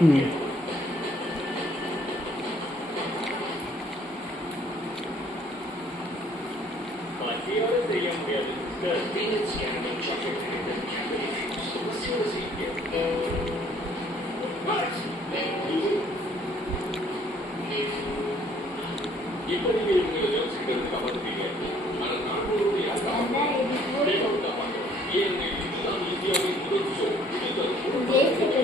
うん。Thank you.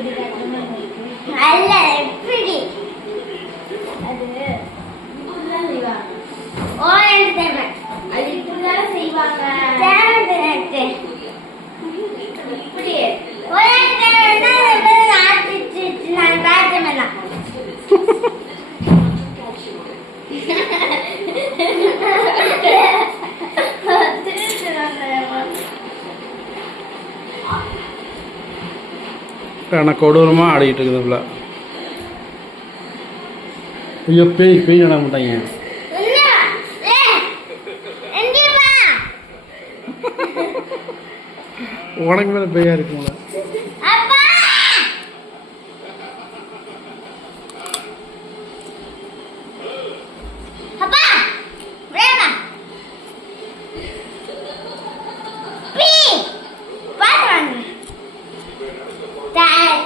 வேண்டாம் ஆனால் கொடூரமாக ஆடிக்கிட்டு இருக்குது ஐயோ பேய் பேய் நட மாட்டாங்க உனக்கு மேலே பேயா இருக்குங்களா